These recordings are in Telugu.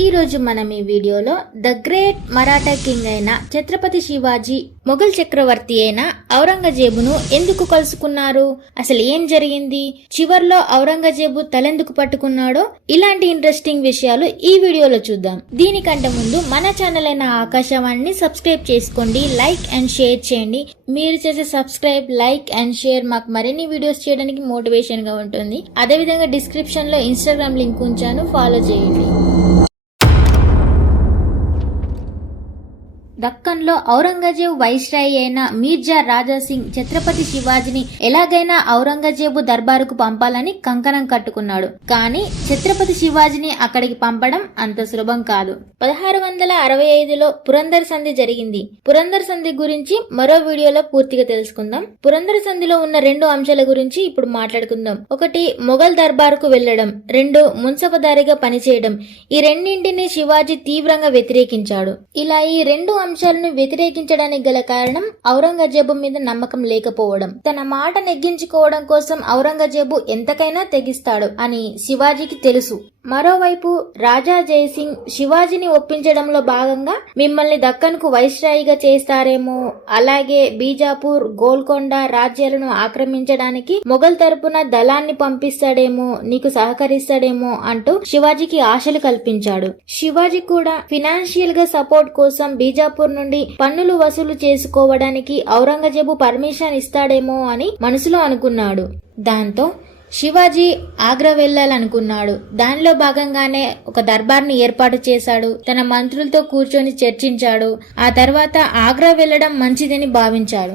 ఈ రోజు మనం ఈ వీడియోలో ద గ్రేట్ మరాఠా కింగ్ అయిన ఛత్రపతి శివాజీ మొఘల్ చక్రవర్తి అయిన ఔరంగజేబును ఎందుకు కలుసుకున్నారు, అసలు ఏం జరిగింది, చివర్లో ఔరంగజేబు తలెందుకు పట్టుకున్నాడో ఇలాంటి ఇంట్రెస్టింగ్ విషయాలు ఈ వీడియోలో చూద్దాం. దీనికంటే ముందు మన ఛానల్ అయిన ఆకాశవాణిని సబ్స్క్రైబ్ చేసుకోండి, లైక్ అండ్ షేర్ చేయండి. మీరు చేసే సబ్స్క్రైబ్, లైక్ అండ్ షేర్ మాకు మరిన్ని వీడియోస్ చేయడానికి మోటివేషన్ గా ఉంటుంది. అదేవిధంగా డిస్క్రిప్షన్ లో ఇన్స్టాగ్రామ్ లింక్ ఉంచాను, ఫాలో చేయండి. దక్కన్లో ఔరంగజేబు వైస్రాయి అయిన మీర్జా రాజా సింగ్ ఛత్రపతి శివాజీని ఎలాగైనా ఔరంగజేబు దర్బారుకు పంపాలని కంకణం కట్టుకున్నాడు. కానీ ఛత్రపతి శివాజీని అక్కడికి పంపడం అంత సులభం కాదు. 1665లో పురందర్ సంధి జరిగింది. పురందర్ సంధి గురించి మరో వీడియోలో పూర్తిగా తెలుసుకుందాం. పురందర్ సంధిలో ఉన్న రెండు అంశాల గురించి ఇప్పుడు మాట్లాడుకుందాం. ఒకటి, మొఘల్ దర్బారుకు వెళ్లడం. రెండు, మున్సఫదారిగా పనిచేయడం. ఈ రెండింటిని శివాజీ తీవ్రంగా వ్యతిరేకించాడు. ఇలా ఈ రెండు అంశాలను వ్యతిరేకించడానికి గల కారణం ఔరంగజేబు మీద నమ్మకం లేకపోవడం. తన మాట నెగ్గించుకోవడం కోసం ఔరంగజేబు ఎంతకైనా తెగిస్తాడు అని శివాజీకి తెలుసు. మరోవైపు రాజా జయసింగ్ శివాజీని ఒప్పించడంలో భాగంగా మిమ్మల్ని దక్కన్కు వైస్రాయిగా చేస్తారేమో, అలాగే బీజాపూర్, గోల్కొండ రాజ్యాలను ఆక్రమించడానికి మొఘల్ తరపున దళాన్ని పంపిస్తాడేమో, నీకు సహకరిస్తాడేమో అంటూ శివాజీకి ఆశలు కల్పించాడు. శివాజీ కూడా ఫినాన్షియల్ గా సపోర్ట్ కోసం బీజాపూర్ నుండి పన్నులు వసూలు చేసుకోవడానికి ఔరంగజేబు పర్మిషన్ ఇస్తాడేమో అని మనసులో అనుకున్నాడు. దాంతో శివాజీ ఆగ్రా వెళ్లాలనుకున్నాడు. దానిలో భాగంగానే ఒక దర్బార్ని ఏర్పాటు చేశాడు. తన మంత్రులతో కూర్చొని చర్చించాడు. ఆ తర్వాత ఆగ్రా వెళ్లడం మంచిదని భావించాడు.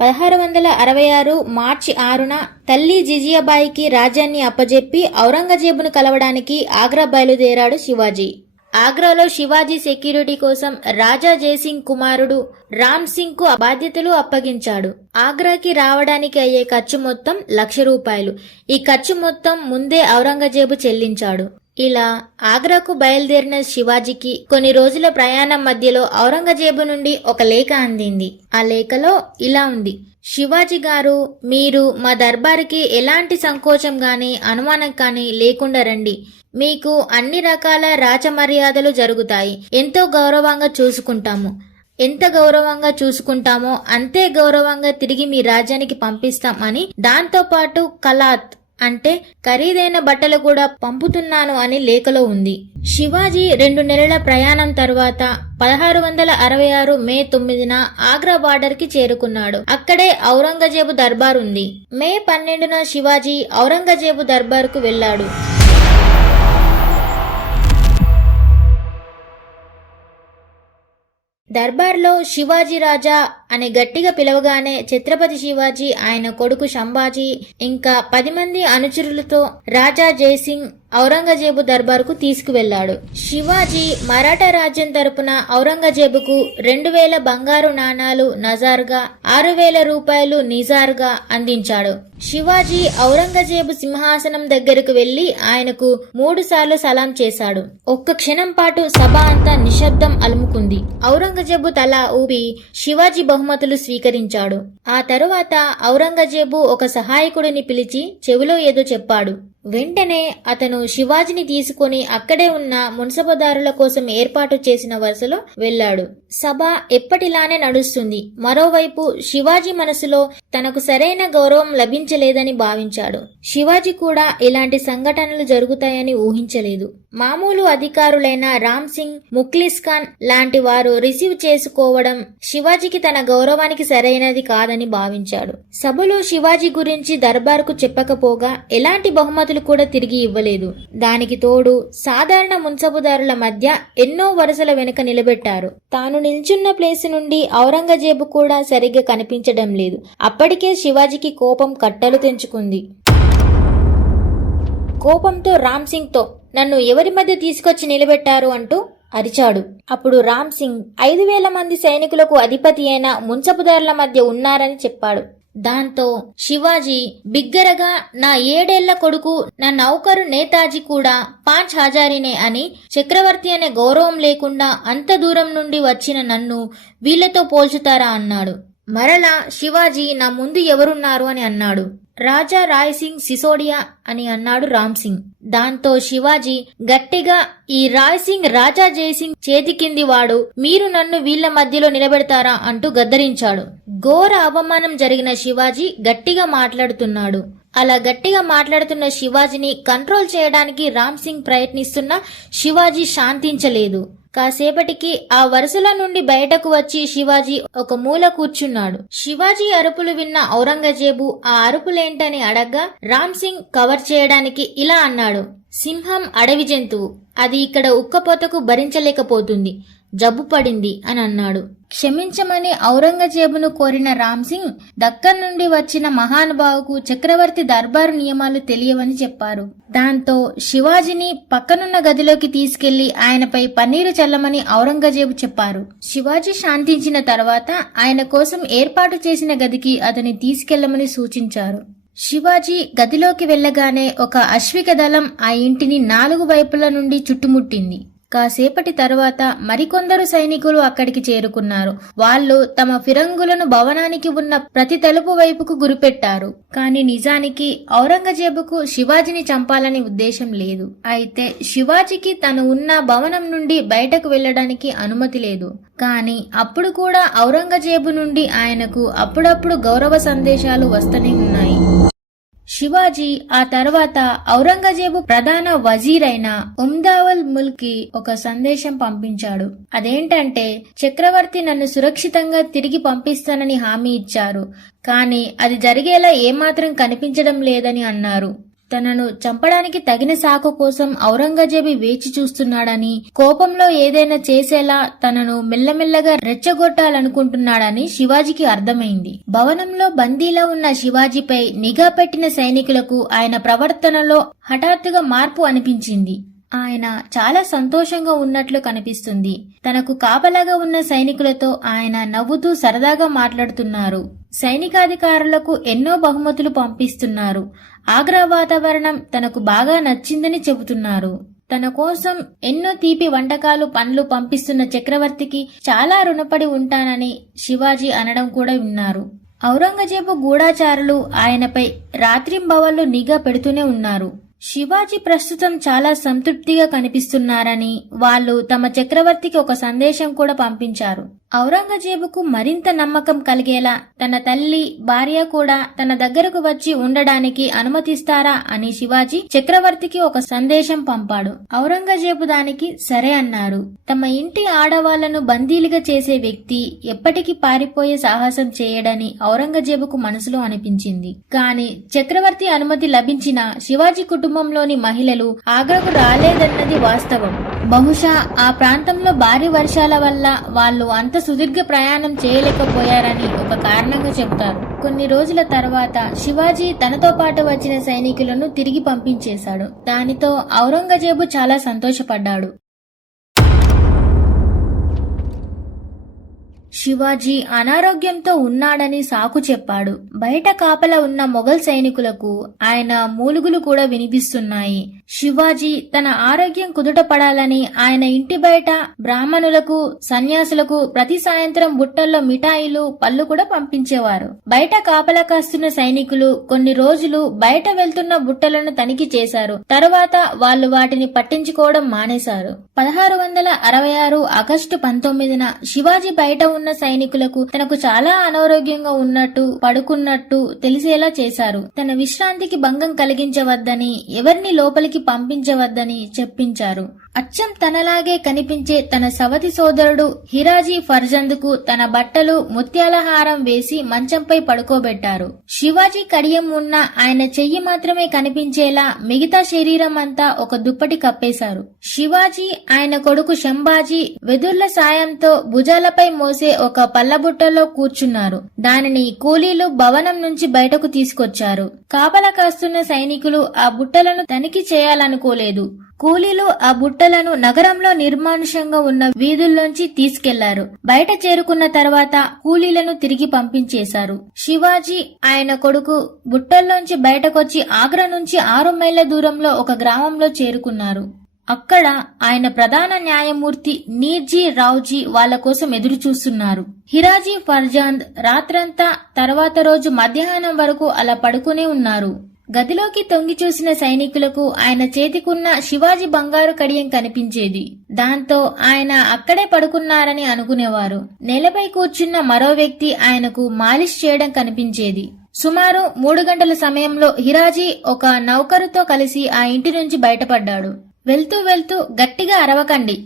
1666 మార్చి 6న తల్లి జిజియాబాయికి రాజ్యాన్ని అప్పజెప్పి ఔరంగజేబును కలవడానికి ఆగ్రా బయలుదేరాడు శివాజీ. ఆగ్రాలో శివాజీ సెక్యూరిటీ కోసం రాజా జయసింగ్ కుమారుడు రామ్ సింగ్ కు బాధ్యతలు అప్పగించాడు. ఆగ్రాకి రావడానికి అయ్యే ఖర్చు మొత్తం ₹1,00,000. ఈ ఖర్చు మొత్తం ముందే ఔరంగజేబు చెల్లించాడు. ఇలా ఆగ్రాకు బయలుదేరిన శివాజీకి కొన్ని రోజుల ప్రయాణం మధ్యలో ఔరంగజేబు నుండి ఒక లేఖ అందింది. ఆ లేఖలో ఇలా ఉంది: శివాజీ గారు, మీరు మా దర్బారుకి ఎలాంటి సంకోచం గాని అనుమానం కానీ లేకుండా రండి. మీకు అన్ని రకాల రాచమర్యాదలు జరుగుతాయి. ఎంతో గౌరవంగా చూసుకుంటాము. ఎంత గౌరవంగా చూసుకుంటామో అంతే గౌరవంగా తిరిగి మీ రాజ్యానికి పంపిస్తాం అని, దాంతో పాటు కలాత్ అంటే ఖరీదైన బట్టలు కూడా పంపుతున్నాను అని లేఖలో ఉంది. శివాజీ 2 నెలల ప్రయాణం తర్వాత 1666 మే 9న ఆగ్రా బార్డర్ కి చేరుకున్నాడు. అక్కడే ఔరంగజేబు దర్బార్ ఉంది. మే 12న శివాజీ ఔరంగజేబు దర్బారుకు వెళ్లాడు. దర్బార్లో శివాజీ రాజా అని గట్టిగా పిలవగానే ఛత్రపతి శివాజీ, ఆయన కొడుకు సంభాజీ ఇంకా 10 మంది అనుచరులతో రాజా జయసింగ్ ఔరంగజేబు దర్బారుకు తీసుకువెళ్లాడు. శివాజీ మరాఠా రాజ్యం తరపున ఔరంగజేబుకు 2000 బంగారు నాణాలు నజార్గా, 6000 రూపాయలు నిజార్గా అందించాడు. శివాజీ ఔరంగజేబు సింహాసనం దగ్గరకు వెళ్లి ఆయనకు 3 సార్లు సలాం చేశాడు. ఒక్క క్షణం పాటు సభ అంతా నిశ్శబ్దం అలుముకుంది. ఔరంగజేబు తల ఊపి శివాజీ బహుమతులు స్వీకరించాడు. ఆ తరువాత ఔరంగజేబు ఒక సహాయకుడిని పిలిచి చెవిలో ఏదో చెప్పాడు. వెంటనే అతను శివాజీని తీసుకుని అక్కడే ఉన్న మున్సబదారుల కోసం ఏర్పాటు చేసిన వరుసలో వెళ్లాడు. సభ ఎప్పటిలానే నడుస్తుంది. మరోవైపు శివాజీ మనసులో తనకు సరైన గౌరవం లభించలేదని భావించాడు. శివాజీ కూడా ఇలాంటి సంఘటనలు జరుగుతాయని ఊహించలేదు. మామూలు అధికారులైన రామ్ సింగ్, ముఖ్లిస్ ఖాన్ లాంటి వారు రిసీవ్ చేసుకోవడం శివాజీకి తన గౌరవానికి సరైనది కాదని భావించాడు. సభలో శివాజీ గురించి దర్బారుకు చెప్పకపోగా ఎలాంటి బహుమతులు కూడా తిరిగి ఇవ్వలేదు. దానికి తోడు సాధారణ మున్సబుదారుల మధ్య ఎన్నో వరుసల వెనుక నిలబెట్టారు. తాను నిల్చున్న ప్లేస్ నుండి ఔరంగజేబు కూడా సరిగ్గా కనిపించడం లేదు. అప్పటికే శివాజీకి కోపం కట్టలు తెంచుకుంది. కోపంతో రామ్ సింగ్ తో, నన్ను ఎవరి మధ్య తీసుకొచ్చి నిలబెట్టారు అంటూ అరిచాడు. అప్పుడు రామ్ సింగ్ 5000 మంది సైనికులకు అధిపతి అయిన మున్సబుదారుల మధ్య ఉన్నారని చెప్పాడు. దాంతో శివాజీ బిగ్గరగా, నా 7 ఏళ్ల కొడుకు, నా నౌకరు నేతాజీ కూడా 5 హజారినే అని, చక్రవర్తి అనే గౌరవం లేకుండా అంత దూరం నుండి వచ్చిన నన్ను వీళ్లతో పోల్చుతారా అన్నాడు. మరలా శివాజీ, నా ముందు ఎవరున్నారు అని అన్నాడు. రాజా రాయ్ సింగ్ సిసోడియా అని అన్నాడు రామ్ సింగ్. దాంతో శివాజీ గట్టిగా, ఈ రాయ్ సింగ్ రాజా జయసింగ్ చేతి కింది వాడు, మీరు నన్ను వీళ్ల మధ్యలో నిలబెడతారా అంటూ గద్దరించాడు. ఘోర అవమానం జరిగిన శివాజీ గట్టిగా మాట్లాడుతున్నాడు. అలా గట్టిగా మాట్లాడుతున్న శివాజీని కంట్రోల్ చేయడానికి రామ్ సింగ్ ప్రయత్నిస్తున్నా శివాజీ శాంతించలేదు. కాసేపటికి ఆ వరుసల నుండి బయటకు వచ్చి శివాజీ ఒక మూల కూర్చున్నాడు. శివాజీ అరుపులు విన్న ఔరంగజేబు ఆ అరుపులేంటని అడగ్గా రామ్ సింగ్ కవర్ చేయడానికి ఇలా అన్నాడు, సింహం అడవి జంతువు, అది ఇక్కడ ఉక్కపోతకు భరించలేకపోతుంది, జబ్బు పడింది అని అన్నాడు. క్షమించమని ఔరంగజేబును కోరిన రామ్ సింగ్ దక్కన్ నుండి వచ్చిన మహానుభావుకు చక్రవర్తి దర్బారు నియమాలు తెలియవని చెప్పారు. దాంతో శివాజీని పక్కనున్న గదిలోకి తీసుకెళ్లి ఆయనపై పన్నీరు చల్లమని ఔరంగజేబు చెప్పారు. శివాజీ శాంతించిన తర్వాత ఆయన కోసం ఏర్పాటు చేసిన గదికి అతని తీసుకెళ్లమని సూచించారు. శివాజీ గదిలోకి వెళ్లగానే ఒక అశ్విక దళం ఆ ఇంటిని 4 వైపుల నుండి చుట్టుముట్టింది. కాసేపటి తర్వాత మరికొందరు సైనికులు అక్కడికి చేరుకున్నారు. వాళ్ళు తమ ఫిరంగులను భవనానికి ఉన్న ప్రతి తలుపు వైపుకు గురిపెట్టారు. కానీ నిజానికి ఔరంగజేబుకు శివాజీని చంపాలని ఉద్దేశం లేదు. అయితే శివాజీకి తను ఉన్న భవనం నుండి బయటకు వెళ్లడానికి అనుమతి లేదు. కానీ అప్పుడు కూడా ఔరంగజేబు నుండి ఆయనకు అప్పుడప్పుడు గౌరవ సందేశాలు వస్తూనే ఉన్నాయి. శివాజీ ఆ తర్వాత ఔరంగజేబు ప్రధాన వజీరైన ఉమ్దావల్ ముల్క్ కి ఒక సందేశం పంపించాడు. అదేంటంటే, చక్రవర్తి నన్ను సురక్షితంగా తిరిగి పంపిస్తానని హామీ ఇచ్చారు, కానీ అది జరిగేలా ఏమాత్రం కనిపించడం లేదని అన్నారు. తనను చంపడానికి తగిన సాకు కోసం ఔరంగజేబు వేచి చూస్తున్నాడని, కోపంలో ఏదైనా చేసేలా తనను మెల్లమెల్లగా రెచ్చగొట్టాలనుకుంటున్నాడని శివాజీకి అర్థమైంది. భవనంలో బందీలా ఉన్న శివాజీపై నిఘా పెట్టిన సైనికులకు ఆయన ప్రవర్తనలో హఠాత్తుగా మార్పు అనిపించింది. ఆయన చాలా సంతోషంగా ఉన్నట్లు కనిపిస్తుంది. తనకు కాపలాగా ఉన్న సైనికులతో ఆయన నవ్వుతూ సరదాగా మాట్లాడుతున్నారు. సైనికాధికారులకు ఎన్నో బహుమతులు పంపిస్తున్నారు. ఆగ్రా వాతావరణం తనకు బాగా నచ్చిందని చెబుతున్నారు. తన కోసం ఎన్నో తీపి వంటకాలు, పండ్లు పంపిస్తున్న చక్రవర్తికి చాలా రుణపడి ఉంటానని శివాజీ అనడం కూడా విన్నారు. ఔరంగజేబు గూఢాచారులు ఆయనపై రాత్రింబవళ్లు నిఘా పెడుతూనే ఉన్నారు. శివాజీ ప్రస్తుతం చాలా సంతృప్తిగా కనిపిస్తున్నారని వాళ్ళు తమ చక్రవర్తికి ఒక సందేశం కూడా పంపించారు. ఔరంగజేబుకు మరింత నమ్మకం కలిగేలా తన తల్లి, భార్య కూడా తన దగ్గరకు వచ్చి ఉండడానికి అనుమతిస్తారా అని శివాజీ చక్రవర్తికి ఒక సందేశం పంపాడు. ఔరంగజేబు దానికి సరే అన్నారు. తమ ఇంటి ఆడవాళ్లను బందీలుగా చేసే వ్యక్తి ఎప్పటికీ పారిపోయే సాహసం చేయడని ఔరంగజేబుకు మనసులో అనిపించింది. కాని చక్రవర్తి అనుమతి లభించినా శివాజీ కుటుంబంలోని మహిళలు ఆగ్రాకు రాలేదన్నది వాస్తవం. బహుశా ఆ ప్రాంతంలో భారీ వర్షాల వల్ల వాళ్ళు అంత సుదీర్ఘ ప్రయాణం చేయలేకపోయారని ఒక కారణంగా చెబుతారు. కొన్ని రోజుల తర్వాత శివాజీ తనతో పాటు వచ్చిన సైనికులను తిరిగి పంపించేశాడు. దానితో ఔరంగజేబు చాలా సంతోషపడ్డాడు. శివాజీ అనారోగ్యంతో ఉన్నాడని సాకు చెప్పాడు. బయట కాపలా ఉన్న మొఘల్ సైనికులకు ఆయన మూలుగులు కూడా వినిపిస్తున్నాయి. శివాజీ తన ఆరోగ్యం కుదుటపడాలని ఆయన ఇంటి బయట బ్రాహ్మణులకు, సన్యాసులకు ప్రతి సాయంత్రం బుట్టల్లో మిఠాయిలు, పళ్ళు కూడా పంపించేవారు. బయట కాపలా కాస్తున్న సైనికులు కొన్ని రోజులు బయట వెళ్తున్న బుట్టలను తనిఖీ చేశారు. తరువాత వాళ్ళు వాటిని పట్టించుకోవడం మానేశారు. 1666 ఆగస్టు 19న శివాజీ బయట ఉన్న సైనికులకు తనకు చాలా అనారోగ్యంగా ఉన్నట్టు, పడుకున్నట్టు తెలిసేలా చేశారు. తన విశ్రాంతికి భంగం కలిగించవద్దని, ఎవరిని లోపలికి పంపించవద్దని చెప్పించారు. అచ్చం తనలాగే కనిపించే తన సవతి సోదరుడు హిరాజీ ఫర్జంద్కు తన బట్టలు, ముత్యాల హారం వేసి మంచంపై పడుకోబెట్టారు. శివాజీ కడియం ఉన్న ఆయన చెయ్యి మాత్రమే కనిపించేలా మిగతా శరీరం అంతా ఒక దుప్పటి కప్పేశారు. శివాజీ, ఆయన కొడుకు శంభాజీ వెదుర్ల సాయంతో భుజాలపై మోసే ఒక పల్లబుట్టలో కూర్చున్నారు. దానిని కూలీలు భవనం నుంచి బయటకు తీసుకొచ్చారు. కాపలా కాస్తున్న సైనికులు ఆ బుట్టలను తనిఖీ చేయాలనుకోలేదు. కూలీలు ఆ బుట్టలను నగరంలో నిర్మానుషంగా ఉన్న వీధుల్లోంచి తీసుకెళ్లారు. బయట చేరుకున్న తర్వాత కూలీలను తిరిగి పంపించేశారు. శివాజీ, ఆయన కొడుకు బుట్టల్లోంచి బయటకొచ్చి ఆగ్రా నుంచి 6 మైళ్ల దూరంలో ఒక గ్రామంలో చేరుకున్నారు. అక్కడ ఆయన ప్రధాన న్యాయమూర్తి నీర్జీ రావుజీ వాళ్ళ కోసం ఎదురు చూస్తున్నారు. హిరాజీ ఫర్జాంద్ రాత్రంతా తర్వాత రోజు మధ్యాహ్నం వరకు అలా పడుకునే ఉన్నారు. గదిలోకి తొంగి చూసిన సైనికులకు ఆయన చేతికున్న శివాజీ బంగారు కడియం కనిపించేది. దాంతో ఆయన అక్కడే పడుకున్నారని అనుకునేవారు. నేలపై కూర్చున్న మరో వ్యక్తి ఆయనకు మాలిష్ చేయడం కనిపించేది. సుమారు 3 గంటల సమయంలో హిరాజీ ఒక నౌకరుతో కలిసి ఆ ఇంటి నుంచి బయటపడ్డాడు. వెళ్తూ వెళ్తూ గట్టిగా అరవకండి,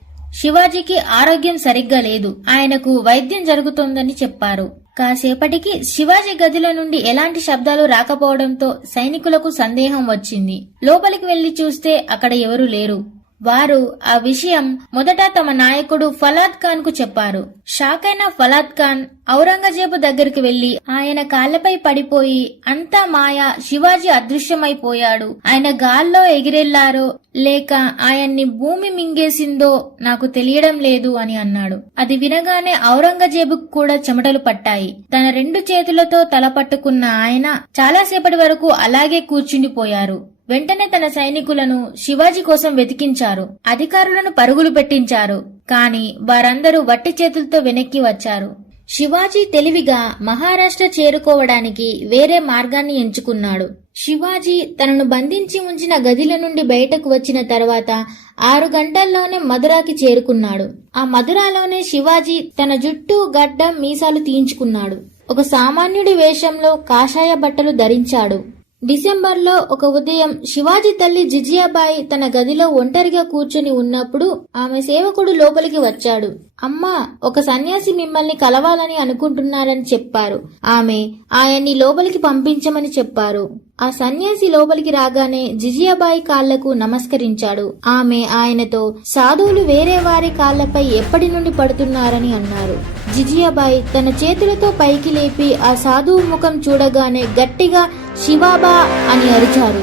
శివాజీకి ఆరోగ్యం సరిగ్గా లేదు, ఆయనకు వైద్యం జరుగుతోందని చెప్పారు. కాసేపటికి శివాజీ గదిలో నుండి ఎలాంటి శబ్దాలు రాకపోవడంతో సైనికులకు సందేహం వచ్చింది. లోపలికి వెళ్లి చూస్తే అక్కడ ఎవరూ లేరు. వారు ఆ విషయం మొదట తమ నాయకుడు ఫలాద్ ఖాన్ కు చెప్పారు. షాక్ అయిన ఫలాద్ ఖాన్ ఔరంగజేబు దగ్గరికి వెళ్లి ఆయన కాళ్లపై పడిపోయి, అంతా మాయా, శివాజీ అదృశ్యమైపోయాడు, ఆయన గాల్లో ఎగిరెళ్లారో లేక ఆయన్ని భూమి మింగేసిందో నాకు తెలియడం లేదు అని అన్నాడు. అది వినగానే ఔరంగజేబుకు కూడా చెమటలు పట్టాయి. తన 2 చేతులతో తల పట్టుకున్న ఆయన చాలాసేపటి వరకు అలాగే కూర్చుండిపోయారు. వెంటనే తన సైనికులను శివాజీ కోసం వెతికించారు. అధికారులను పరుగులు పెట్టించారు. కాని వారందరూ వట్టి చేతులతో వెనక్కి వచ్చారు. శివాజీ తెలివిగా మహారాష్ట్ర చేరుకోవడానికి వేరే మార్గాన్ని ఎంచుకున్నాడు. శివాజీ తనను బంధించి ఉంచిన గదిల నుండి బయటకు వచ్చిన తర్వాత 6 గంటల్లోనే మధురాకి చేరుకున్నాడు. ఆ మధురాలోనే శివాజీ తన జుట్టు, గడ్డం, మీసాలు తీయించుకున్నాడు. ఒక సామాన్యుడి వేషంలో కాషాయ బట్టలు ధరించాడు. డిసెంబర్లో ఒక ఉదయం శివాజీ తల్లి జిజియాబాయి తన గదిలో ఒంటరిగా కూర్చుని ఉన్నప్పుడు ఆమె సేవకుడు లోపలికి వచ్చాడు. అమ్మా, ఒక సన్యాసి మిమ్మల్ని కలవాలని అనుకుంటున్నారని చెప్పారు. ఆమె ఆయన్ని లోపలికి పంపించమని చెప్పారు. ఆ సన్యాసి లోపలికి రాగానే జిజియాబాయి కాళ్లకు నమస్కరించాడు. ఆమె ఆయనతో సాధువులు వేరే వారి కాళ్లపై ఎప్పటి నుండి పడుతున్నారని అన్నారు. జిజియాబాయి తన చేతులతో పైకి లేపి ఆ సాధువు ముఖం చూడగానే గట్టిగా శివాబా అని అరిచారు.